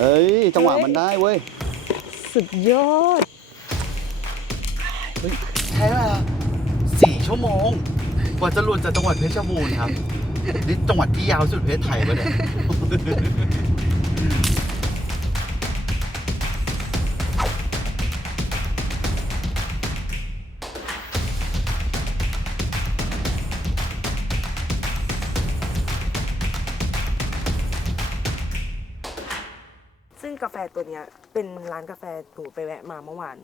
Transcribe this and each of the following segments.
เอ้ย จังหวะมันได้เว้ย สุดยอด ใช้เวลาสี่ชั่วโมง กว่าจะหลุดจากจังหวัดเพชรบูรณ์ครับ นี่จังหวัดที่ยาวสุดประเทศไทยปะเนี่ย ตัวเนี้ยเป็นร้านกาแฟหนูไปแวะมาเมื่อวาน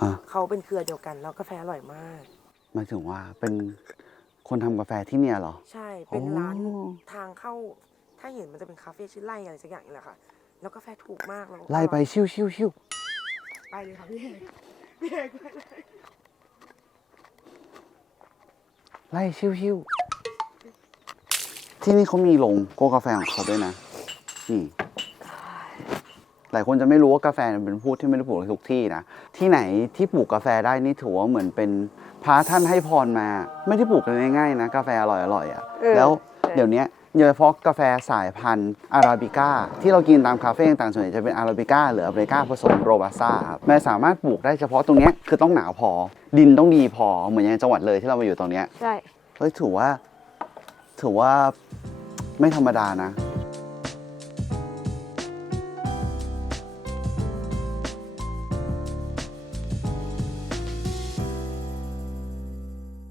ฮะเขาเป็นเครือเดียวกัน แล้วกาแฟอร่อยมาก หมายถึงว่าเป็นคนทำกาแฟที่เนี่ยเหรอ ใช่เป็นร้านอ๋อทางเข้า ถ้าเห็นมันจะเป็นคาเฟ่ชื่อไล่อะไรสักอย่างนี่แหละค่ะ แล้วกาแฟถูกมากแล้วไล่ไปชิวชิวชิวไปเลยค่ะพี่เอกพี่เอกไปเลยไล่ชิวชิวที่นี่เขามีโรงโกกาแฟของเขาด้วยนะนี่ หลายคนจะไม่รู้ว่ากาแฟเป็นพืชที่ไม่ได้ปลูกในทุกที่นะ ที่ไหนที่ปลูกกาแฟได้นี่ถือว่าเหมือนเป็นพระท่านให้พรมา ไม่ได้ปลูกกันง่ายๆนะกาแฟอร่อยๆอะแล้วเดี๋ยวเนี้ยโดยเฉพาะกาแฟสายพันธุ์อาราบิก้าที่เรากินตามคาเฟ่ต่างๆส่วนใหญ่จะเป็นอาราบิก้าหรืออาราบิก้าผสมโรบัสต้าครับแม่สามารถปลูกได้เฉพาะตรงเนี้ยคือต้องหนาวพอ ดินต้องดีพอเหมือนอย่างจังหวัดเลยที่เรามาอยู่ตรงเนี้ยใช่เฮ้ยถือว่า ถือว่าไม่ธรรมดานะ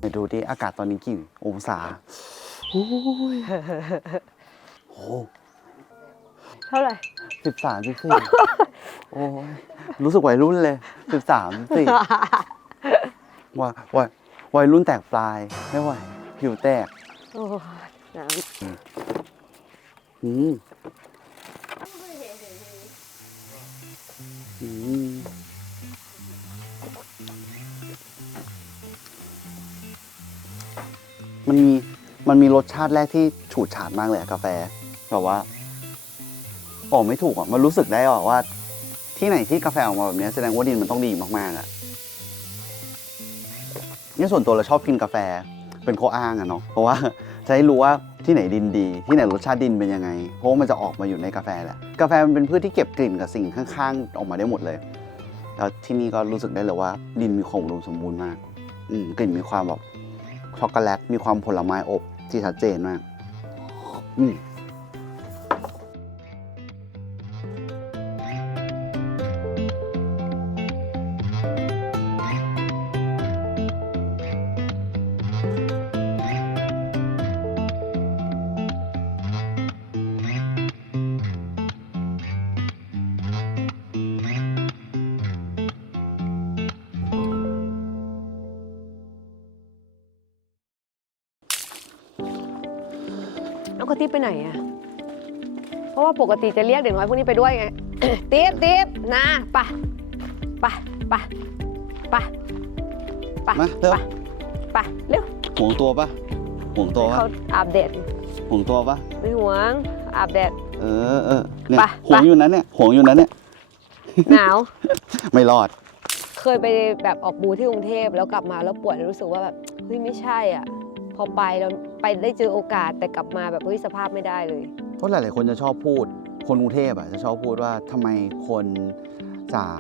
ไปดูดิอากาศตอนนี้กี่องศาโอ้ยโอ้เท่าไหร่สิบสามสิบสี่โอ้ยรู้สึกวัยรุ่นเลยสิบสามสี่ว่าวัยวัยรุ่นแตกปลายไม่ไหวผิวแตกโอ้ยน้อืมอืม มันมีมันมีรสชาติแรกที่ฉูดฉาดมากเลยอะกาแฟแบบว่าออกไม่ถูกอะมันรู้สึกได้ออกว่า ที่ไหนที่กาแฟออกมาแบบเนี้ยแสดงว่าดินมันต้องดีมากๆอะเนี่ยส่วนตัวเราชอบกินกาแฟเป็นข้ออ้างอะเนาะเพราะว่าจะให้รู้ว่าที่ไหนดินดี ที่ไหนรสชาติดินเป็นยังไง เพราะว่ามันจะออกมาอยู่ในกาแฟแหละกาแฟมันเป็นพืชที่เก็บกลิ่นกับสิ่งข้างๆ ออกมาได้หมดเลยแล้วที่นี่ก็รู้สึกได้เลยว่า ดินมีความอุดมสมบูรณ์มาก อืมกลิ่นมีความแบบ ช็อกโกแลตมีความผลไม้อบที่ชัดเจนมาก อืม ไปไหนอะเพราะว่าปกติจะเรียกเด็กน้อยพวกนี้ไปด้วยไง ติ๊บติ๊บนะไปะปะปะปะปะมาเร็วปะปะเร็วห่วงตัวปะห่วงตัวปะเขาอาบแดดห่วงตัวปะไม่หวงอาบแดด เออเออเนี่ยไปห่วงไป อยู่นั้นเนี่ยห่วงอยู่นั้นเนี่ย หนาว ไม่รอด เคยไปแบบออกบูที่กรุงเทพแล้วกลับมาแล้วป่วยแล้วรู้สึกว่าแบบเฮ้ยไม่ใช่อะ พอไปเรา ไปได้เจอโอกาสแต่กลับมาแบบเฮ้ยสภาพไม่ได้เลย เพราะหลาย ๆ คนจะชอบพูด คนกรุงเทพอะจะชอบพูดว่าทำไมคนจาก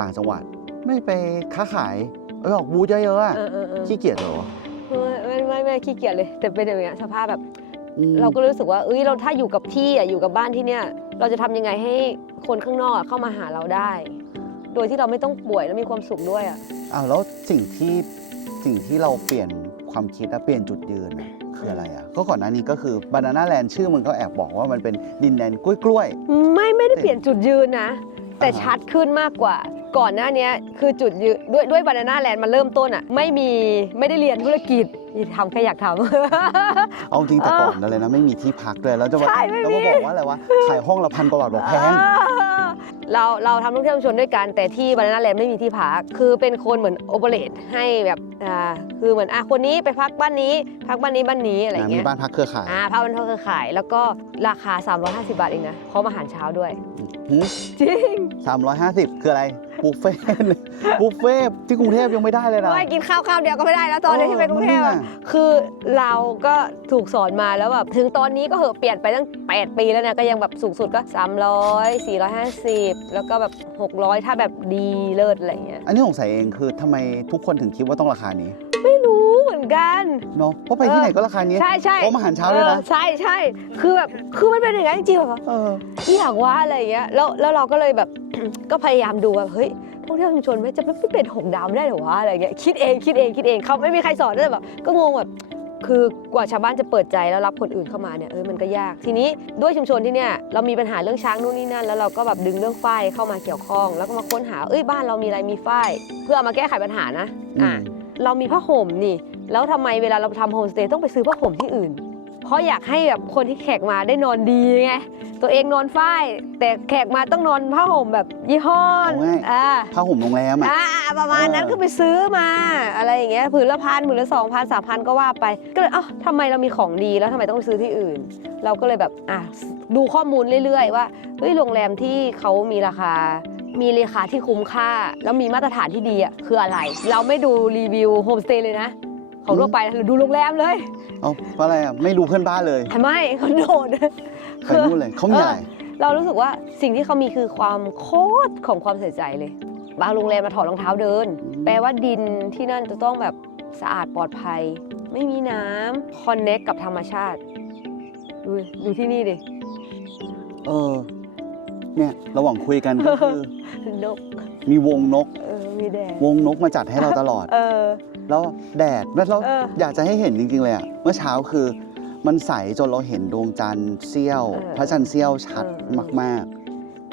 ต่างจังหวัด ไม่ไปค้าขายเออออกบูธเยอะๆอะเออเออเออขี้เกียจเหรอไม่ไม่ไม่ไม่ขี้เกียจเลย แต่เป็นอย่างเงี้ยสภาพแบบ อืม เราก็รู้สึกว่าเอ้ยเราถ้าอยู่กับที่อะอยู่กับบ้านที่เนี่ย เราจะทำยังไงให้คนข้างนอกอะเข้ามาหาเราได้ โดยที่เราไม่ต้องป่วยแล้วมีความสุขด้วยอะ อ้าวแล้วสิ่งที่สิ่งที่เราเปลี่ยน ความคิดและเปลี่ยนจุดยืนอะคืออะไรอะก็ก่อนหน้านี้ก็คือบานาน่าแลนด์ชื่อมันก็แอบบอกว่ามันเป็นดินแดนกล้วยไม่ไม่ได้เปลี่ยนจุดยืนนะ แต่อ่าฮะชัดขึ้นมากกว่า ก่อนหน้าเนี้ยคือจุดยืนด้วยด้วยบานาน่าแลนด์มันเริ่มต้นอะไม่มีไม่ได้เรียนธุรกิจนี่ทำแค่อยากทำๆเอาจริงแต่ก่อนนั่นเลยนะไม่มีที่พักเลยแล้วจะมาใช่ไม่แล้วมีก็บอกว่าอะไรวะขายห้องละพันกว่าบาทบอกแพง เราเราทำท่องเที่ยวชุมชนด้วยกันแต่ที่บานาน่าแลนด์ไม่มีที่พักคือเป็นคนเหมือนโอเปเรตให้แบบอ่าคือเหมือนอะคนนี้ไปพักบ้านนี้ พักบ้านนี้บ้านนี้อะไรนะมีเงี้ยบ้านพักเครือข่ายอ่าพักบ้านเขาเครือข่าย แล้วก็ราคา 350 บาทเองนะพร้อมอาหารเช้าด้วยหืจริง สามร้อยห้าสิบคืออะไร บุฟเฟ่ต์เลยบุฟเฟ่ต์ที่กรุงเทพยังไม่ได้เลยนะ ไม่กินข้าวข้าวเดียวก็ไม่ได้แล้วตอนนี้เออที่ไปกรุงเทพมันนี่อะน่ะคือเราก็ถูกสอนมาแล้วแบบถึงตอนนี้ก็เหอะเปลี่ยนไปตั้ง 8 ปีแล้วนะก็ยังแบบสูงสุดก็ 300 450 แล้วก็แบบ 600 ถ้าแบบดีเลิศอะไรเงี้ยอันนี้สงสัยเองคือทำไมทุกคนถึงคิดว่าต้องราคานี้ ไม่รู้เหมือนกันเนาะเพราะไปที่ไหนก็ราคานี้ใช่ใช่โต๊ะอาหารเช้าด้วยนะออใช่ใช่คือแบบคือมันเป็นอย่างนั้นจริงๆเหรอเออที่อยากว่าอะไรอย่างเงี้ยแล้วแล้วเราก็เลยแบบ ก็พยายามดูว่าเฮ้ยท่องเที่ยวชุมชนไม่จะไม่เป็นหกดาวไม่ได้เหรอวะอะไรเงี้ยคิดเองคิดเองคิดเองเขาไม่มีใครสอนด้วยแบบก็งงแบบคือกว่าชาวบ้านจะเปิดใจแล้วรับคนอื่นเข้ามาเนี่ยเออมันก็ยาก ทีนี้ด้วยชุมชนที่เนี่ยเรามีปัญหาเรื่องช้างนู่นนี่นั่นแล้วเราก็แบบดึงเรื่องฝ้ายเข้ามาเกี่ยวข้อง แล้วก็มาค้นหาเอ้ยบ้านเรามีอะไรมีฝ้ายเพื่อเอามาแก้ไขปัญหานะอะอืมเรามีผ้าห่มนี่ แล้วทำไมเวลาเราทำโฮมสเตย์ต้องไปซื้อผ้าห่มที่อื่น เพราะอยากให้แบบคนที่แขกมาได้นอนดีไงตัวเองนอนฝ้าย แต่แขกมาต้องนอนผ้าห่มแบบยี่ห้อเอาง่ายอ่าผ้าห่มโรงแรมอะ อ่าประมาณนั้นเออคือไปซื้อมาอะไรอย่างเงี้ยผืนละพันผืนละสองพันสามพันก็ว่าไป ก็เลยเอ้าทำไมเรามีของดีแล้วทำไมต้องไปซื้อที่อื่น เราก็เลยแบบอะดูข้อมูลเรื่อยๆ ว่าเฮ้ยโรงแรมที่เขามีราคา มีราคาที่คุ้มค่า แล้วมีมาตรฐานที่ดีอะคืออะไร เราไม่ดูรีวิวโฮมสเตย์เลยนะ ของทั่วไปนะเราดูโรงแรมเลยเอาเพราะอะไรอะไม่ดูเพื่อนบ้านเลยไม่เขาโดดไปนู่นเลยเขามีอะไรเรารู้สึกว่าสิ่งที่เขามีคือความโคตรของความใส่ใจเลย บางโรงแรมมาถอดรองเท้าเดินอืมแปลว่าดินที่นั่นจะต้องแบบสะอาดปลอดภัย ไม่มีน้ำคอนเน็กกับธรรมชาติ ดูดูที่นี่ดิ เออ เนี่ยระหว่างคุยกันก็คือนก มีวงนก เออ มีแดดวงนกมาจัดให้เราตลอด เออ แล้วแดดแล้วเราเอออยากจะให้เห็นจริงๆเลยอะเมื่อเช้าคือ มันใสจนเราเห็นดวงจันทร์เสี้ยว เออพระจันทร์เสี้ยวชัดเออ มาก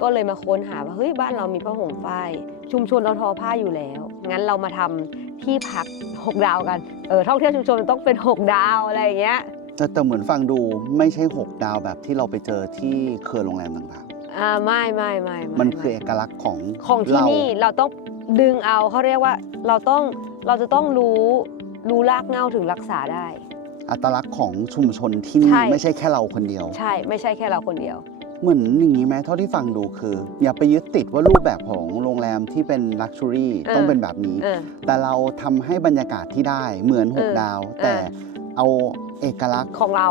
ก็เลยมาค้นหาว่าเฮ้ยบ้านเรามีผ้าห่มฝ้ายชุมชนเราทอผ้าอยู่แล้ว งั้นเรามาทำที่พัก6ดาวกันเออท่องเที่ยวชุมชนมันต้องเป็น6ดาวอะไรอย่างเงี้ยๆแต่แต่เหมือนฟังดูไม่ใช่6ดาวแบบที่เราไปเจอที่เครือโรงแรมต่างอ่าไม่ไม่ไม่ไๆมันคือเอกลักษณ์ของของที่เรานี่เราต้องดึงเอาเขาเรียกว่าเราต้อง เราจะต้องรู้รู้รากเหง้าถึงรักษาได้ อัตลักษณ์ของชุมชนที่นี่ใช่ ไม่ใช่แค่เราคนเดียว ใช่ไม่ใช่แค่เราคนเดียว เหมือนอย่างนี้ไหมเท่าที่ฟังดูคือ อย่าไปยึดติดว่ารูปแบบของโรงแรมที่เป็นลักชัวรี่เออ ต้องเป็นแบบนี้ เออ แต่เราทำให้บรรยากาศที่ได้เหมือนเออ6ดาว เออ แต่เอาเอกลักษณ์ของเรา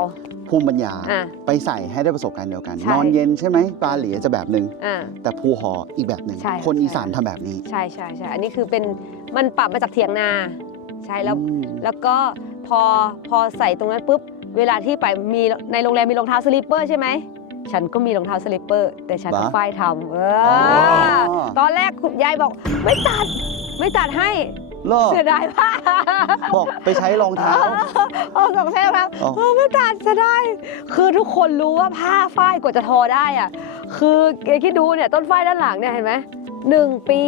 ภูมิปัญญา อะ ไปใส่ให้ได้ประสบการณ์เดียวกัน ใช่ นอนเย็นใช่ไหมปลาหลีจะแบบหนึ่งอ่าแต่ภูหออีกแบบหนึ่งใช่คนใช่ อีสานทำแบบนี้ ใช่ใช่ใช่อันนี้คือเป็น มันปรับมาจากเถียงนาใช่แล้วอืม แล้วก็พอพอใส่ตรงนั้นปุ๊บเวลาที่ไปมีในโรงแรมมีรองเท้าสลิปเปอร์ใช่ไหมฉันก็มีรองเท้าสลิปเปอร์ แต่ฉันวะเอาฝ้ายทำเอออ๋ออตอนแรกคุณยายบอกไม่ตัดไม่ตัดให้เลิกเสียดายผ้าบอกไปใช้รองเท้าโอ้สองเส้นครับอ๋อ เออไม่ตัดจะได้ คือทุกคนรู้ว่าผ้าฝ้ายกว่าจะทอได้อะคือเอคิดดูเนี่ยต้นฝ้ายด้านหลังเนี่ยเห็นไหม หนึ่งปี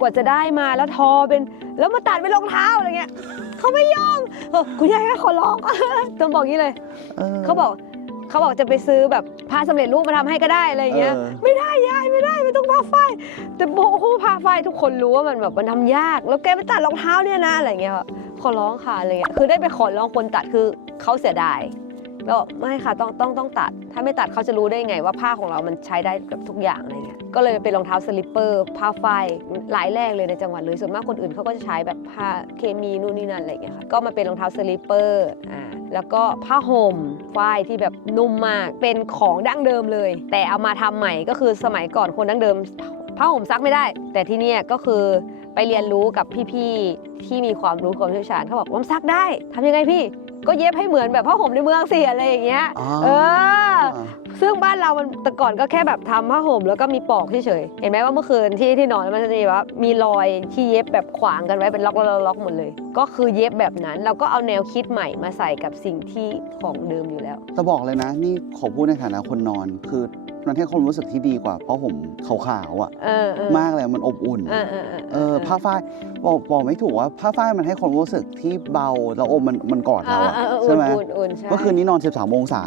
กว่าจะได้มาแล้วทอเป็นแล้วมาตัดเป็นรองเท้าอะไรเงี้ยเขาไม่ยอมเออคุณยายก็ขอร้อง ต้องบอกงี้เลยเขาบอกเขาบอกจะไปซื้อแบบผ้าสำเร็จรูปมาทำให้ก็ได้อะไรอย่างเงี้ยเออไม่ได้ยายไม่ได้ไม่ต้องผ้าฝ้ายแต่โอ้โหผ้าฝ้ายทุกคนรู้ว่ามันแบบมันทำยาก แล้วแกไปตัดรองเท้าเนี่ยนะอะไรอย่างเงี้ยค่ะขอร้องค่ะอะไรเงี้ยคือได้ไปขอร้องคนตัดคือเขาเสียดายแล้ว บอกไม่ค่ะต้องต้องต้องตัด ถ้าไม่ตัดเขาจะรู้ได้ไงว่าผ้าของเรามันใช้ได้กับทุกอย่างอะไรเงี้ยก็เลยเป็นรองเท้าสลิปเปอร์ผ้าฝ้ายหลายแรกเลยในจังหวัดเลยส่วนมากคนอื่นเขาก็จะใช้แบบผ้าเคมีนู่นนี่นั่นอะไรเงี้ยค่ะก็มาเป็นรองเท้าสลิปเปอร์อ่าแล้วก็ผ้าห่มฝ้ายที่แบบนุ่มมากเป็นของดั้งเดิมเลย แต่เอามาทำใหม่ก็คือสมัยก่อนคนดั้งเดิมผ้าห่มซักไม่ได้ แต่ที่นี่ก็คือไปเรียนรู้กับพี่ๆที่มีความรู้ความเชี่ยวชาญเขาบอกว่าซักได้ทำยังไงพี่ ก็เย็บให้เหมือนแบบผ้าห่มในเมืองสิอะไรอย่างเงี้ยอ๋อเออ ซึ่งบ้านเรามันแต่ก่อนก็แค่แบบทำผ้าห่มแล้วก็มีปอกเฉยๆเห็นไหมว่าเมื่อคืนที่ที่นอนมันจะมีว่ามีรอยที่เย็บแบบขวางกันไว้เป็นล็อกๆล็อกๆหมดเลย ก็คือเย็บแบบนั้น เราก็เอาแนวคิดใหม่มาใส่กับสิ่งที่ของเดิมอยู่แล้วจะบอกเลยนะ นี่ขอพูดในฐานะคนนอนคือ มันให้ความรู้สึกที่ดีกว่าเพราะผมขาวๆอะเออเออมากเลยมันอบอุ่น เออเออเออเออผ้าฝ้ายบอกบอกไม่ถูกว่าผ้าฝ้ายมันให้ความรู้สึกที่เบาแล้วโอมมันมันกอดเราอะเออเออเออใช่ไหมอุ่นๆอุ่นๆใช่ เมื่อคืนนี้นอน 13องศา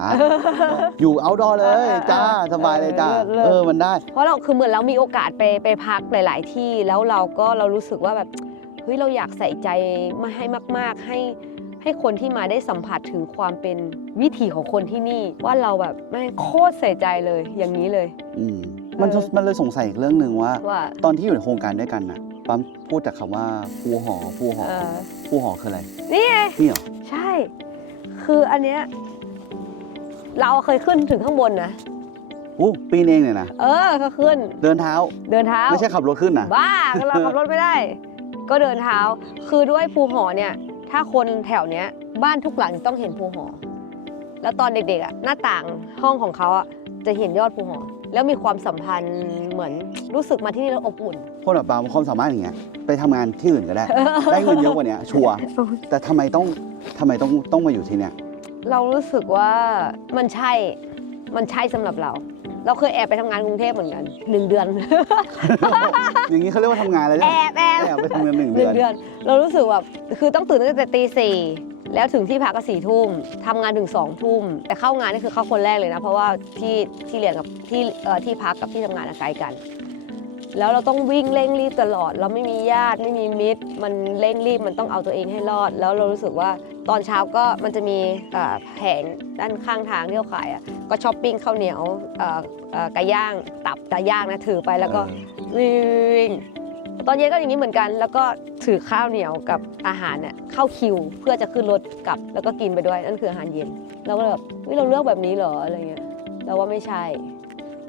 อยู่เอาดอเลยเออเออจ้าสบายเลยจ้าเลิศเลิศ เออมันได้ เพราะเราคือเหมือนเรามีโอกาสไปไปพักหลาย ๆ ที่แล้วเราก็เรารู้สึกว่าแบบเฮ้ยเราอยากใส่ใจมาให้มาก ๆ ให้ ให้คนที่มาได้สัมผัสถึงความเป็นวิถีของคนที่นี่ ว่าเราแบบแม่งโคตรใส่ใจเลยอย่างนี้เลย อืมมันเออ มันเลยสงสัยอีกเรื่องหนึ่งว่า ว่าตอนที่อยู่ในโครงการด้วยกันน่ะปั๊มพูดแต่คำว่าภูหอภูหอเออภูหอคืออะไรนี่ไง นี่เหรอใช่ คืออันเนี้ยเราเคยขึ้นถึงข้างบนนะ อู้ปีนเองเนี่ยนะเออก็ขึ้น เดินเท้าเดินเท้า ไม่ใช่ขับรถขึ้นนะ บ้าเราขับรถไม่ได้ ก็เดินเท้า คือด้วยภูหอเนี่ย ถ้าคนแถวเนี้ยบ้านทุกหลังต้องเห็นภูหอ แล้วตอนเด็กๆอะหน้าต่างห้องของเขาอะจะเห็นยอดภูหอ แล้วมีความสัมพันธ์เหมือนรู้สึกมาที่นี่แล้วอบอุ่น คนแบบปาล์มความสามารถอย่างเงี้ยไปทำงานที่อื่นก็ได้ ได้เงินเยอะกว่าเนี้ยชัวร์แต่ทำไมต้องทำไมต้องต้องมาอยู่ที่เนี่ยเรารู้สึกว่ามันใช่มันใช่สำหรับเรา เราเคยแอบไปทำงานกรุงเทพเหมือนกันหนึ่งเดือน อย่างนี้เขาเรียกว่าทำงานแล้วแอใช่ไหมบแอบแอบไปทำงานหนึ่งหเดืนึ่องน เดือน เรารู้สึกแบบคือต้องตื่นตั้งแต่ตีสี่แล้วถึงที่พักก็สี่ทุ่มทำงานถึงสองทุ่มแต่เข้างานนี่คือเข้าคนแรกเลยนะ เพราะว่าที่ที่เรียนกับที่เอ่อที่พักกับที่ทำงานอะไกลกัน แล้วเราต้องวิ่งเร่งรีบตลอด เราไม่มีญาติไม่มีมิตร มันเร่งรีบมันต้องเอาตัวเองให้รอด แล้วเรารู้สึกว่าตอนเช้าก็มันจะมีเอ่อแผงด้านข้างทางที่เขาขายอะก็ช้อปปิ้งข้าวเหนียวเอ่อเอ่อไก่ย่างตับไก่ย่างนะถือไปแล้วก็วิ่งตอนเย็นก็อย่างนี้เหมือนกัน แล้วก็ถือข้าวเหนียวกับอาหารเนี่ยเข้าคิว เพื่อจะขึ้นรถกลับแล้วก็กินไปด้วยนั่นคืออาหารเย็นเราก็เลยแบบเฮ้ยเราเลือกแบบนี้เหรออะไรเงี้ยเราว่าไม่ใช่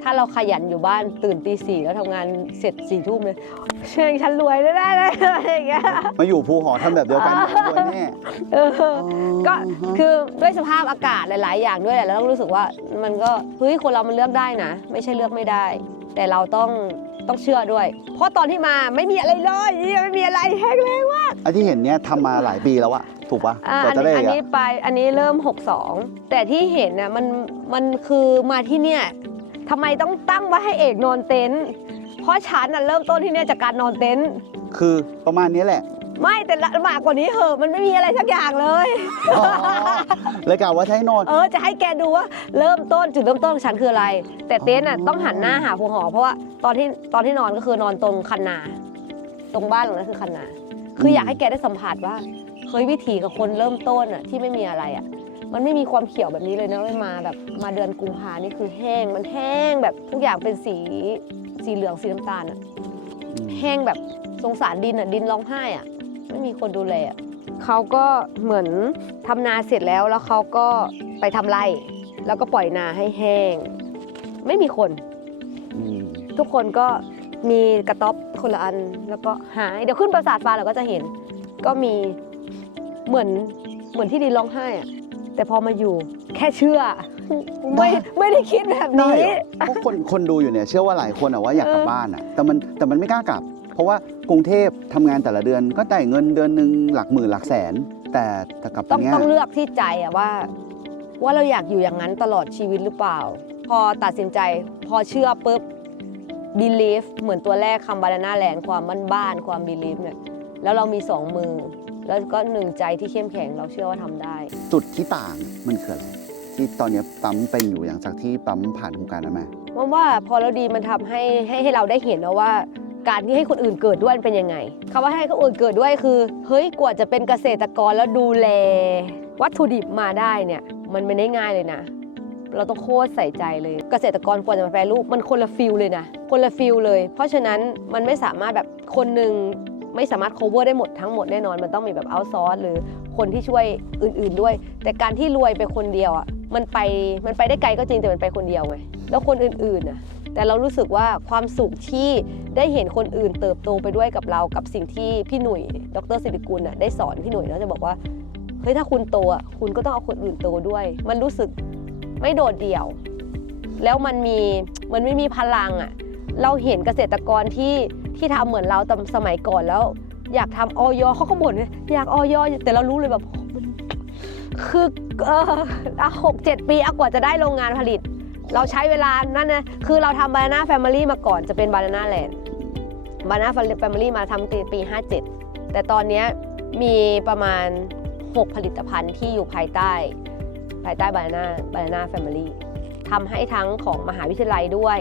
ถ้าเราขยันอยู่บ้านตื่นตีสี่แล้วทำงานเสร็จสี่ทุ่มเลยเชื่อฉันรวยได้ได้เลยอะไรอย่างเงี้ย มาอยู่ภูหอทำแบบเดียวกันรวยแน่เออก็คือด้วยสภาพอากาศหลาย ๆ อย่างด้วยแหละแล้วต้องรู้สึกว่ามันก็เฮ้ยคนเรามันเลือกได้นะ ไม่ใช่เลือกไม่ได้ แต่เราต้องต้องเชื่อด้วย เพราะตอนที่มาไม่มีอะไรเลยไม่มีอะไรแห้งเลยว่ะไอ้ที่เห็นเนี้ยทำมาหลายปีแล้วอะถูกปะอ่ากว่าอันจะได้นี้อันอะนี้ไปอันนี้เริ่ม 62 แต่ที่เห็นน่ะมันมันคือมาที่เนี่ย ทำไมต้องตั้งไว้ให้เอกนอนเต็นท์เพราะฉันน่ะเริ่มต้นที่เนี่ยจากการนอนเต็นท์คือประมาณนี้แหละ ไม่แต่ละมากกว่านี้เหอะมันไม่มีอะไรสักอย่างเลย อ๋อเลยกล่าวว่าใช้นอน เออจะให้แกดูว่าเริ่มต้นจุดเริ่มต้นของฉันคืออะไร แต่เต็นท์น่ะต้องหันหน้าหาภูหอเพราะว่าตอนที่ตอนที่นอนก็คือนอนตรงคันนา ตรงบ้านหลังนั้นคือคันนา คืออยากให้แกได้สัมผัสว่าเฮ้ยวิถีกับคนเริ่มต้นอะที่ไม่มีอะไรอะ มันไม่มีความเขียวแบบนี้เลยนะเลยมาแบบมาเดือนกุมภานี่คือแห้ง มันแห้งแบบทุกอย่างเป็นสีสีเหลืองสีน้ำตาลอะแห้งแบบสงสารดินอะดินร้องไห้อะไม่มีคนดูแลอะเขาก็เหมือนทำนาเสร็จแล้วแล้วเขาก็ไปทำไร่แล้วก็ปล่อยนาให้แห้ง ไม่มีคนอืมทุกคนก็มีกระต๊อบคนละอันแล้วก็หายเดี๋ยวขึ้นปราสาทฟ้าเราก็จะเห็น ก็มีเหมือนเหมือนที่ดินร้องไห้อะ แต่พอมาอยู่แค่เชื่อ ไม่ไม่ได้คิดแบบได้นี้ เหรอเพราะคนคนดูอยู่เนี่ยเชื่อว่าหลายคนอะว่าอยากกลับเออบ้านอะแต่มันแต่มันไม่กล้ากลับ เพราะว่ากรุงเทพทำงานแต่ละเดือนก็ได้เงินเดือนหนึ่งหลักหมื่นหลักแสน แต่แต่กลับต้องเนี้ยต้องเลือกที่ใจอะว่า ว่าเราอยากอยู่อย่างนั้นตลอดชีวิตหรือเปล่า พอตัดสินใจพอเชื่อปุ๊บ believe เหมือนตัวแรกคำบานาน่าแลนด์ความบ้านๆความ believe เนี่ยแล้วเรามีสองมือ แล้วก็หนึ่งใจที่เข้มแข็งเราเชื่อว่าทำได้ จุดที่ต่างมันคืออะไรที่ตอนเนี้ยปั๊มเป็นอยู่อย่างจากที่ปั๊มผ่านโครงการนั้นไหมเพราะว่าพอเราดีมันทำให้ให้ให้เราได้เห็นแล้วว่า การที่ให้คนอื่นเกิดด้วยมันเป็นยังไงคำว่าให้คนอื่นเกิดด้วยคือ เฮ้ยกว่าจะเป็นเกษตรกรแล้วดูแล วัตถุดิบมาได้เนี่ยมันไม่ได้ง่ายเลยนะ เราต้องโคตรใส่ใจเลยเกษตรกรกว่าจะมาแปรรูปมันคนละฟิลเลยนะคนละฟิลเลย เพราะฉะนั้นมันไม่สามารถแบบคนหนึ่ง ไม่สามารถ cover ได้หมดทั้งหมดแน่นอน มันต้องมีแบบ outsource หรือคนที่ช่วยอื่น ๆด้วย แต่การที่รวยไปคนเดียวอะมันไปมันไปได้ไกลก็จริงแต่มันไปคนเดียวไงแล้วคนอื่นๆน่ะแต่เรารู้สึกว่าความสุขที่ได้เห็นคนอื่นเติบโตไปด้วยกับเรากับสิ่งที่พี่หนุ่ย ดรสิริกุลน่ะได้สอนพี่หนุ่ยแล้วจะบอกว่าเฮ้ยถ้าคุณโตอะคุณก็ต้องเอาคนอื่นโตด้วย มันรู้สึกไม่โดดเดี่ยว แล้วมันมีมันไม่มีพลังอะ เราเห็นเกษตรกรที่ที่ทำเหมือนเราตอนสมัยก่อนแล้ว อยากทำออยเขาก็บ่นอยากออยแต่เรารู้เลยแบบมันคือเออหกเจ็ดปีอะกว่าจะได้โรงงานผลิต เราใช้เวลานั่นนะคือเราทำบานาน่าแฟมิลี่มาก่อนจะเป็นบานาน่าแลนด์บานาน่าแฟมิลี่มาทำปีปี 57 แต่ตอนนี้มีประมาณ 6 ผลิตภัณฑ์ที่อยู่ภายใต้ ภายใต้บานาน่าบานาน่าแฟมิลี่ทำให้ทั้งของมหาวิทยาลัยด้วย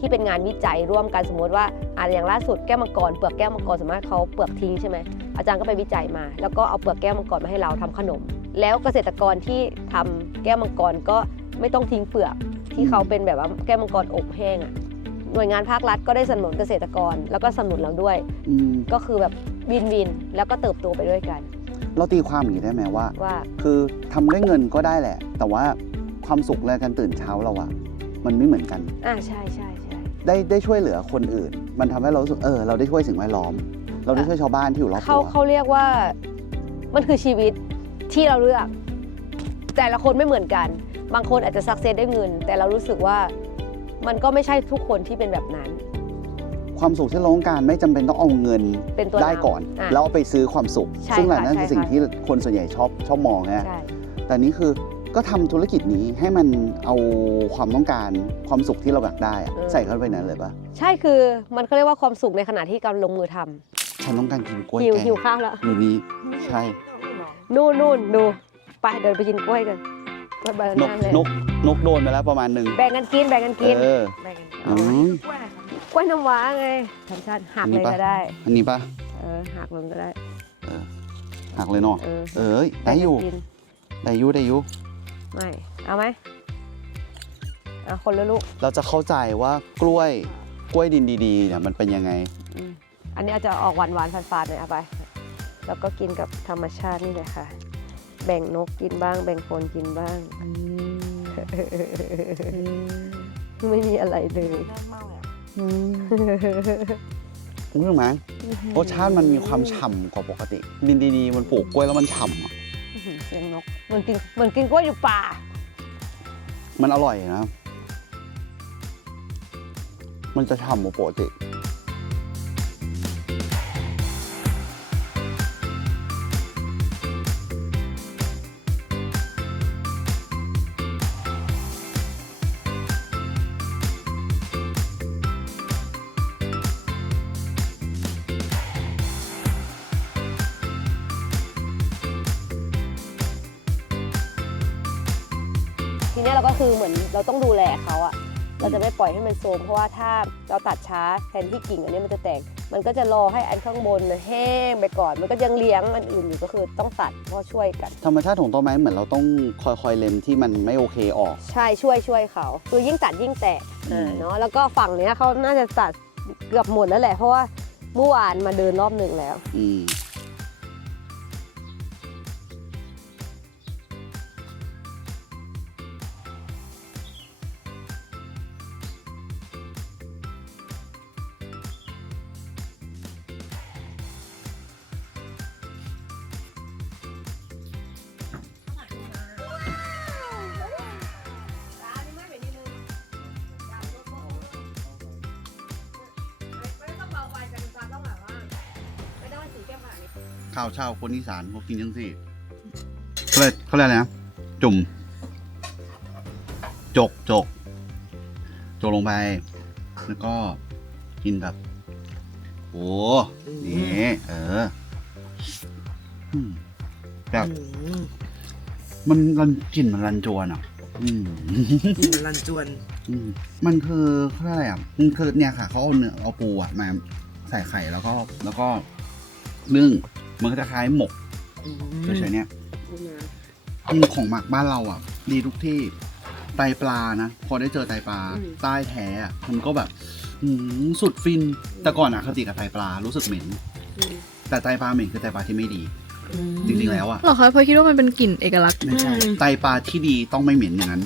ที่เป็นงานวิจัยร่วมกันสมมติว่าอ่าอย่างล่าสุดแก้วมังกรเปลือกแก้วมังกรสามารถเขาเปลือกทิ้งใช่ไหมอาจารย์ก็ไปวิจัยมา แล้วก็เอาเปลือกแก้วมังกรมาให้เราทำขนม แล้วเกษตรกรที่ทำแก้วมังกรก็ไม่ต้องทิ้งเปลือกที่เขาเป็นแบบว่าแก้วมังกรอบแห้งอะหน่วยงานภาครัฐก็ได้สนับสนุนเกษตรกร แล้วก็สนับสนุนเราด้วยอืมก็คือแบบวินวินแล้วก็เติบโตไปด้วยกัน เราตีความอย่างนี้ได้ไหมว่าว่า คือทำด้วยเงินก็ได้แหละ แต่ว่าความสุขและการตื่นเช้าเราอะมันไม่เหมือนกัน อ่าใช่ใช่ใช่ ได้ได้ช่วยเหลือคนอื่น มันทำให้เรารู้สึกเออเราได้ช่วยสิ่งแวดล้อม เราได้ช่วยชาวบ้านที่อยู่รอบเขาตัวเขาเรียกว่ามันคือชีวิตที่เราเลือก แต่ละคนไม่เหมือนกัน บางคนอาจจะสักเซสได้เงิน แต่เรารู้สึกว่ามันก็ไม่ใช่ทุกคนที่เป็นแบบนั้น ความสุขที่เราต้องการไม่จำเป็นต้องเอาเงินเป็นตัวได้ก่อนอะแล้วเอาไปซื้อความสุข ใช่ซึ่งแหละค่ะนั่นคือใช่สิ่งค่ะ ที่คนส่วนใหญ่ชอบชอบมองนะ ใช่ แต่นี่คือ ก็ทำธุรกิจนี้ให้มันเอาความต้องการความสุขที่เราอยากได้อะใส่เข้าไปนั้นเลยปะใช่คือมันเขาเรียกว่าความสุขในขณะที่กำลังลงมือทำฉันต้องการกินกล้วยหิวแกงหิวข้าวแล้ว อยู่นี้ใช่นู่นนู่นดูไปเดินไปกินกล้วยกันกล้วยบานนกนานเลยนกนกโดนไปแล้วประมาณหนึ่งแบ่งกันกินแบ่งกันกินเออ แบ่งกันกินอืม กล้วยน้ำว้าไงทำชาติหักอันนี้เลยปะก็ได้อันนี้ปะเออหักมันก็ได้หักเลยเนาะ เออเอ้ยได้อยู่ แบ่งกันกินได้อยู่ได้อยู่ ไม่ เอาไหมเอาคนละลูกเราจะเข้าใจว่ากล้วยกล้วยดินดีๆเนี่ยมันเป็นยังไง อืมอันนี้อาจจะออกหวานหวานๆฝาดๆหน่อยเอาไป แล้วก็กินกับธรรมชาตินี่เลยค่ะ แบ่งนกกินบ้าง แบ่งคนกินบ้างไม่มีอะไรเลยรู้สึกไหมรสชาติมันมีความฉ่ำกว่าปกติ ดินดีๆ มันปลูกกล้วยแล้วมันฉ่ำอะอื้อหือเสียงนก เหมือนกินเหมือนกินกล้วยอยู่ป่า มันอร่อยนะมันจะฉ่ำกว่าปกติ ต้องดูแลเขาอะเราจะไม่ปล่อยให้มันโทรมเพราะว่าถ้าเราตัดช้าแทนที่กิ่งอันนี้มันจะแตก มันก็จะรอให้อันข้างบนน่ะแห้งไปก่อน มันก็ยังเลี้ยงอันอื่นอยู่ก็คือต้องตัดเพราะช่วยกัน ธรรมชาติของต้นไม้เหมือนเราต้องคอยๆเล็มที่มันไม่โอเคออก ใช่ช่วยช่วยเขาคือยิ่งตัดยิ่งแตกอืมอ่าเนาะแล้วก็ฝั่งเนี้ยเขาน่าจะตัดเกือบหมดแล้วแหละเพราะว่าเมื่อวานมาเดินรอบหนึ่งแล้ว อืม ข้าวเช่าคนอีสานเขากินยังสิเขาเรียกเขาเรียกอะไรนะจุ่ม จกจกจกลงไป แล้วก็กินแบบโอ้นี่เอออืมแบบมันรันกลิ่นมันรันจวนอะ อืมกินรันจวน อืมมันคือเขาเรียกอะไรอะมันคือเนี่ยค่ะเขาเอาเนื้อเอาปูอะมาใส่ไข่แล้วก็ แล้วก็นึ่ง มันก็จะคล้ายหมกเฉยๆเนี่ยอืมของหมักบ้านเราอะดีทุกที่ไตปลานะพอได้เจอไตปลาอืมใต้แท้อะมันก็แบบอืมสุดฟินแต่ก่อนอะคติกับไตปลารู้สึกเหม็น แต่ไตปลาเหม็นคือไตปลาที่ไม่ดีจริงๆแล้วอะหรอคะเพราะคิดว่ามันเป็นกลิ่นเอกลักษณ์ไม่ใช่ไตปลาที่ดีต้องไม่เหม็นอย่างนั้น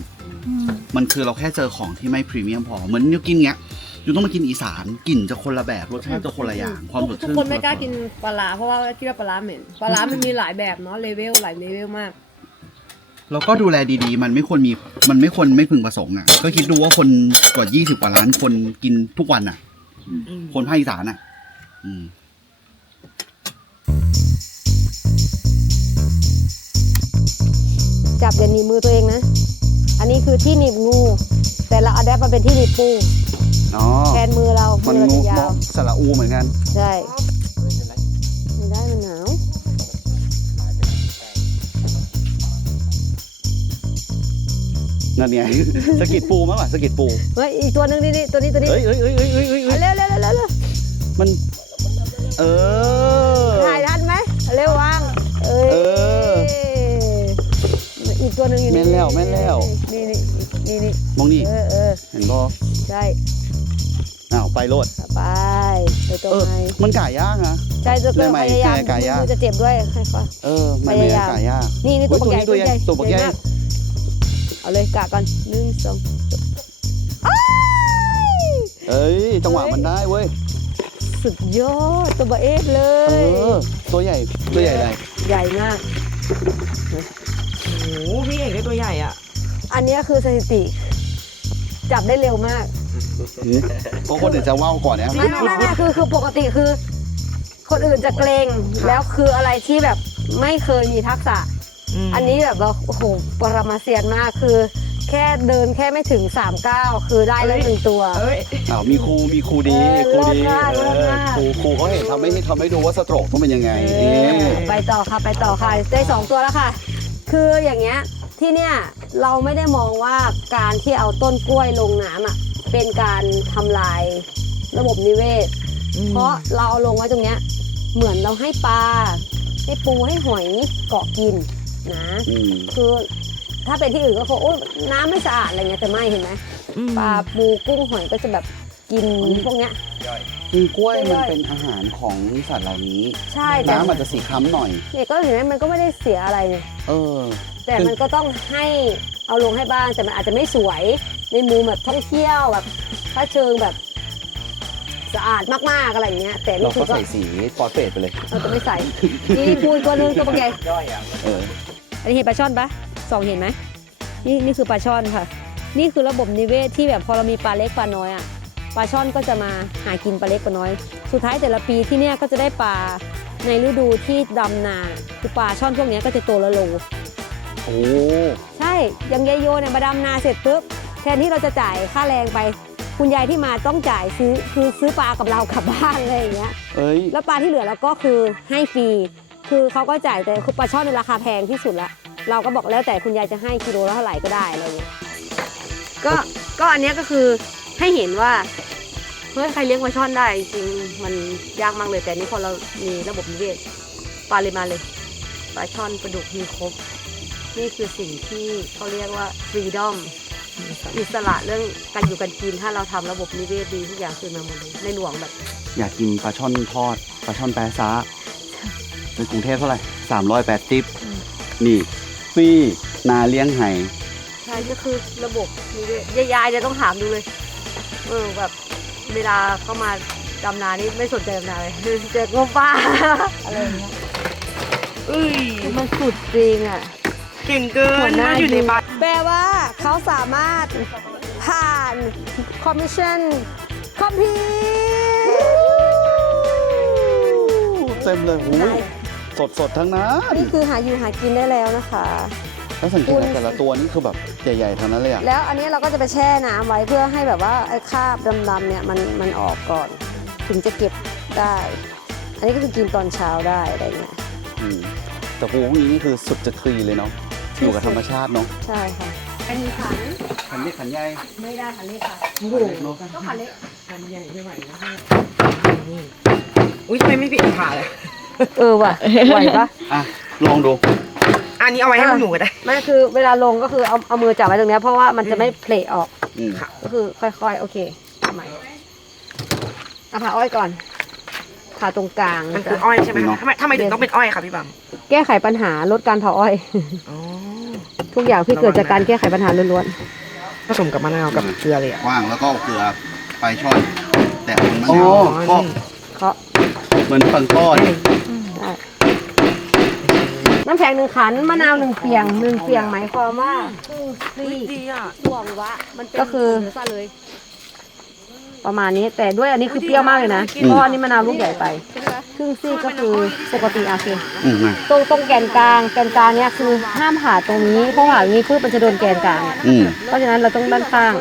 มันคือเราแค่เจอของที่ไม่พรีเมียมพอเหมือนยูกินเงี้ย ยูต้องมากินอีสานกลิ่นจะคนละแบบรสชาติจะคนละอย่างความสดทุกชื่นคนไม่กล้าละกินปลาร้าเพราะว่าคิดว่าปลาร้าเหม็นปลาร้ามันมีหลายแบบเนาะเลเวลหลายเลเวลมาก แล้วก็ดูแลดีๆ มันไม่ควรมีมันไม่ควรไม่พึงประสงค์อะ ก็คิดดูว่าคนกว่า20กว่าล้านคนกินทุกวันอะ คนภาคอีสานอะ อืมจับอย่าหนีบมือตัวเองนะ อันนี้คือที่หนีบงู แต่เราอัดแอปมาเป็นที่หนีบปู อ๋อแทนมือเรามันมืองูเราจะยาวสระอูเหมือนกันใช่ไม่ได้มันหนาวนั่นไง สะกิดปูมากกว่าสะกิดปูเฮ้ยอีกตัวหนึงนี่นี่ตัวนี้ตัวนี้เฮ้ยเฮ้ยเฮ้ยเฮ้ยเฮ้ยเฮ้ยเอาเร็วเร็วเร็วเร็วเร็วมัน เออ ถ่ายทันไหมเร็ววางเอ้ยเอออีกตัวหนึงอยู่นี่แม่นแล้วแม่นแล้ว นี่นี่นี่นี่มองนี่เออเออเห็นบ่ใช่อ้าว ไปโลดไปไปตัวเออไม้มันก่ายยากนะใจจะเลยไหมพยายามเจอกายยากมือจะเจ็บด้วยค่อยเออ มันไม่พยายามได้ก่ายยากๆนี่นี่อุ๊ตัวยปักใหญ่ตัวนี้ตัวใหญ่ตัวปักใหญ่มากเอาเลยกะก่อนหนึ่งสองเอ้ย จังหวะมันได้เว้ย สุดยอดตัวเบะเอฟเลเอย อ ตัวใหญ่ ตัวใหญ่เลยใหญ่มาก โอ้โหพี่เอกได้ตัวใหญ่อะอันเนี้ยคือสถิติ จับได้เร็วมาก เพราะคนอื่นจะว่าวก่อนเนี่ยไม่ไม่ไม่ไม่คือคือปกติคือ คนอื่นจะเกรงแล้วคืออะไรที่แบบไม่เคยมีทักษะ อันนี้แบบว่าโอ้โหปรมาเซียนมากคือ แค่เดินแค่ไม่ถึง3ก้าวคือได้แล้วหนึ่งตัวเอ้ยอ้าวมีครูมีครูดีเออครูดีเลิศมากเอเลิศอมากครูครูเขาเห็นทำให้ทำให้ดูว่าสโตรกต้องเป็นยังไงเอนี่อไปต่อค่ะไปต่อค่ะได้สองตัวแล้วค่ะ คืออย่างเงี้ยที่เนี่ยเราไม่ได้มองว่าการที่เอาต้นกล้วยลงน้ำอะ เป็นการทำลายระบบนิเวศ เพราะเราเอาลงไว้ตรงเนี้ยเหมือนเราให้ปลาให้ปูให้หอยเกาะกินนะอืมคือถ้าเป็นที่อื่นก็คงโอ้น้ำไม่สะอาดอะไรเงี้ยแต่ไม่เห็นไหมอืมปลาปูกุ้งหอยก็จะแบบกินพวกเนี้ยคือกล้วยมันเป็นอาหารของสัตว์เหล่านี้ ใช่แต่น้ำอาจจะสีคล้ำหน่อยเนี่ยก็เห็นไหมมันก็ไม่ได้เสียอะไรเนี่ยเออ แต่มันก็ต้องให้เอาลงให้บ้างแต่มันอาจจะไม่สวยในมุมแบบท่องเที่ยวแบบถ้าเชิงแบบสะอาดมากๆอะไรเงี้ย แต่เรานี่คืก็อก็ใส่สีฟอสเฟตไปเลย เราจะไม่ใส่นี่ปูอีกตัวหนึงตัวเป็นไงเออ อันนี้เห็นปลาช่อนปะสองเห็นไหมนี่นี่คือปลาช่อนค่ะ นี่คือระบบนิเวศที่แบบพอเรามีปลาเล็กปลาน้อยอะปลาช่อนก็จะมาหากินปลาเล็กปลาน้อย สุดท้ายแต่ละปีที่เนี่ยก็จะได้ปลาในฤดูที่ดำนาคือปลาช่อนพวกเนี้ยก็จะโตละโล โอ้ใช่อยังยายโยเนี่ยมาดำนาเสร็จปุ๊บแทนที่เราจะจ่ายค่าแรงไป คุณยายที่มาต้องจ่ายซื้อคือซื้อปลากับเรากลับบ้านอะไรอย่างเงี้ยเอ้ยแล้วปลาที่เหลือเราก็คือให้ฟรีคือเขาก็จ่ายแต่คือปลาช่อนในราคาแพงที่สุดละเราก็บอกแล้วแต่คุณยายจะให้กิโลละเท่าไหร่ก็ได้อะไรเงี้ยก็ก็อันเนี้ยก็คือให้เห็นว่าเฮ้ยใครเลี้ยงปลาช่อนได้จริงๆมันยากมากเลยแต่อันนี้พอเรามีระบบนิเวศปลาเลยมาเลยปลาช่อนปลาดุกมีครบ นี่คือสิ่งที่เขาเรียกว่า freedom อิสระเรื่องการอยู่การกินถ้าเราทำระบบนิเวศดีทุกอย่างคืนมาหมดเลยในหลวงแบบอยากกินปลาช่อนทอดปลาช่อนแปะซาในกรุงเทพเท่าไหร่สามร้อยแปดสิบนี่ฟรีนาเลี้ยงไห่ใช่ก็คือระบบนิเวศยายๆจะต้องถามดูเลยเออแบบเวลาเข้ามาดำนานี่ไม่สนใจดำนาเลยเจองมป้าอะไรอย่างเงี้ยเอ้ยมันสุดจริงอะ เก่งเกิหัวนหน้าน่าอยู่ในบ้านแปลว่าเขาสามารถผ่านคอมมิชชั่นคอมพีเต็มเลยหูยสดสดๆทั้งนั้นนี่คือหาอยู่หากินได้แล้วนะคะแล้วสังเกตนะแต่ละตัวนี่คือแบบใหญ่ๆทั้งนั้นเลยอะแล้วอันนี้เราก็จะไปแช่น้ำไว้เพื่อให้แบบว่าไอ้คราบดำๆเนี่ยมันมันออกก่อน ถึงจะเก็บได้ อันนี้ก็คือกินตอนเช้าได้อะไรเงี้ยอืมแต่ปูพวกนี้นี่คือสุดจะคลีเลยเนาะ อยู่กับธรรมชาติเนาะใช่ค่ะอันนี้ขันขันนี่ขันใหญ่ไม่ได้ขันเล็กค่ะโอ้โหเนาะก็ขันเล็กอันใหญ่ไม่ไหวนะนี่อุ้ยทำไมไม่ปิดขาเลยเออว่ะไหวปะอะลองดูอันนี้เอาไว้ให้พวกหนูก็ได้ไม่คือเวลาลงก็คือเอาเอามือจับไว้ตรงเนี้ยเพราะว่ามันจะไม่เพลออกอืมก็คือค่อยๆโอเคเอาใหม่เอาผ่าอ้อยก่อน ผ่าตรงกลางมันนะคือจ๊ะอ้อยใช่ไหมคะทำไมทำไมถึงต้องเป็นอ้อยคะพี่บัมแก้ไขปัญหาลดการเผาอ้อย อ๋อ ทุกอย่างที่เกิดจากการแก้ไขปัญหาล้วนผสมกับมะนาวกับเกลือเลยอะว่างแล้วก็เอาเกลือไปช่อนแต่ของมันอ๋อ ก็นี่ๆเคาะเหมือนปังก้อนได้น้ำแข็งหนึ่งขันมะนาวหนึ่งเปียงหนึ่งเปียงหมายความว่าคือซีดีอะ ห่วงวะมันก็คือเลย ประมาณนี้ แต่ด้วยอันนี้คือเปรี้ยวมากเลยนะเพราะว่าอันนี้มะนาวลูกใหญ่ไป ครึ่งซีกก็คือปกติโอเคอืมนะตรงตรงแกนกลางแกนกลางเนี่ยคือห้ามผ่าตรงนี้เพราะผ่าตรงนี้ปุ๊บมันจะโดนแกนกลางอะอืมเพราะฉะนั้นเราต้องด้านข้าง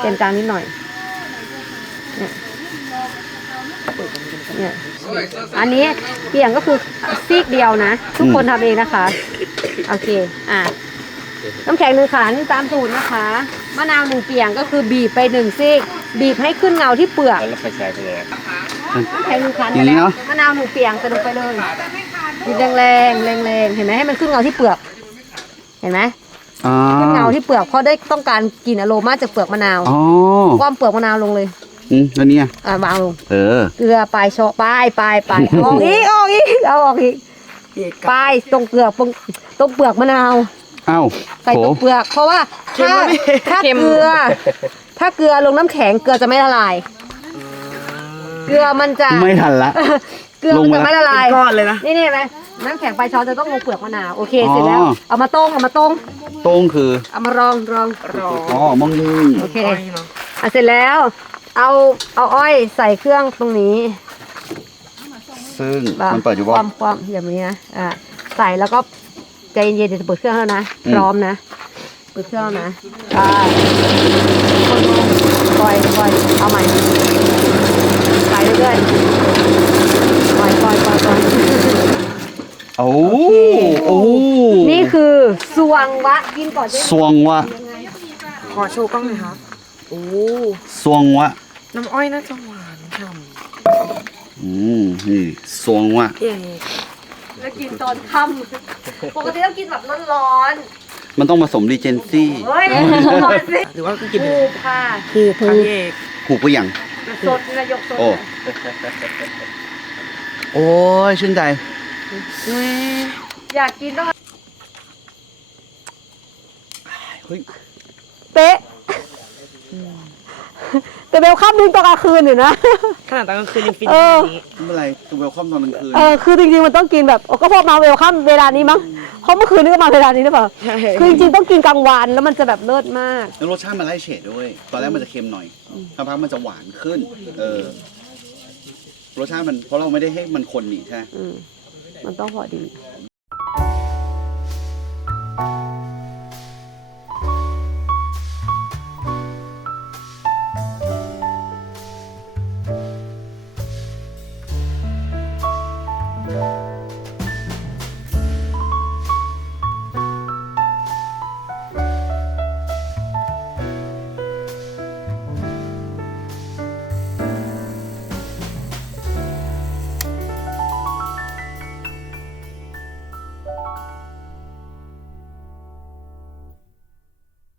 แกนกลางนิดหน่อยเนี่ยเนี่ยอันนี้เปี่ยงก็คือซีกเดียวนะ ทุกคนทำเองนะคะ โอเค อะ น้ำแข็งหนึ่งขันตามสูตรนะคะ มะนาวหนึ่งเปียงก็คือบีบไปหนึ่งซีกบีบให้ขึ้นเงาที่เปลือกแล้วไปใช้ไปเลยน้ำแข็งหนึ่งขันอย่างนี้เนอะมะนาวหนึ่งเปียงใส่ลงไปเลยบีบแรงแรงแรงแรงๆเห็นไหมให้มันขึ้นเงาที่เปลือก เห็นไหมอ่าขึ้นเงาที่เปลือกเพราะได้ต้องการกลิ่นอโรมาจากเปลือกมะนาวอ๋อคว่ำเปลือกมะนาวลงเลยอืมแล้วเนี่ยอ่าวางลงเออเกลือปลายโชะปลายปลายปลายเอาออกอีกเอาออกอีกเอาออกอีกพี่เอกปลายตรงเปลือกตรงตรงเปลือกมะนาวเอ้าใส่โหตรงเปลือกเพราะว่าถ้าถ้าเกลือ ถ้าเกลือลงน้ำแข็งเกลือจะไม่ละลาย เกลือมันจะ ไม่ทันละ เกลือมันจะไม่ละลายเป็นก้อนเลยนะ นี่นี่เห็นไหมน้ำแข็งปลายช้อนจะต้องลงเปลือกมะนาวโอเคเสร็จแล้วอ๋อ เอามาต้มเอามาต้มโต้งคือเอามารองรองรออ๋อมองนี่โอเคก้อยเนาะอะเสร็จแล้ว เอาเอาอ้อยใส่เครื่องตรงนี้ซึ่งแบบมันเปิดอยู่คป่ะวามความอย่างนี้นะอะใส่แล้วก็ ใจเย็นๆเดี๋ยวจะเปิดเครื่องแล้วนะอืมพร้อมนะ เปิดเครื่องแล้วนะอ่าปล่อยปล่อยเอาใหม่ไปเรื่อยๆปล่อยปล่อยปล่อยปล่อยโอ้โอเคโอ้นี่คือสวงวะกินก่อนได้ไหมสวงวะขอโชว์กล้องหน่อยครับโอ้สวงวะน้ำอ้อยน่าจะหวานฉ่อืมนี่สวงวะำพี่เอก แล้วกินตอนค่ำปกติต้องกินแบบร้อนมันต้องผสมรีเจนซี่ๆเฮ้ยร้อนสิหรือว่ากินผูกค่ะผูกค่ะพี่เอกผูกไปอย่าง สดนายกสดโอ้ โอ้ยชื่นใจ อยากกินต้องเฮ้ย เป๊ะ แต่เบลข้ามดึงตอนกลางคืนอยู่นะ ขนาดตอนกลางคืนยังฟินเอขอนาดนี้ ไม่เป็นไรคือเวลคอมตอนกลางคืน เออคือจริงๆมันต้องกินแบบก็พอมาเวลข้ามเวลานี้มั้งเพราะเมื่อคืนนี่ก็มาเวลานี้หรือเปล่าใช่ คือจริงๆต้องกินกลางวันแล้วมันจะแบบเลิศมาก แล้วรสชาติมันไล่เฉดด้วย ตอนแรกมันจะเค็มหน่อยสักพักมันจะหวานขึ้น เออ รสชาติมันเพราะเราไม่ได้ให้มันคนนี่ใช่ไหมอืมมันต้องพอดี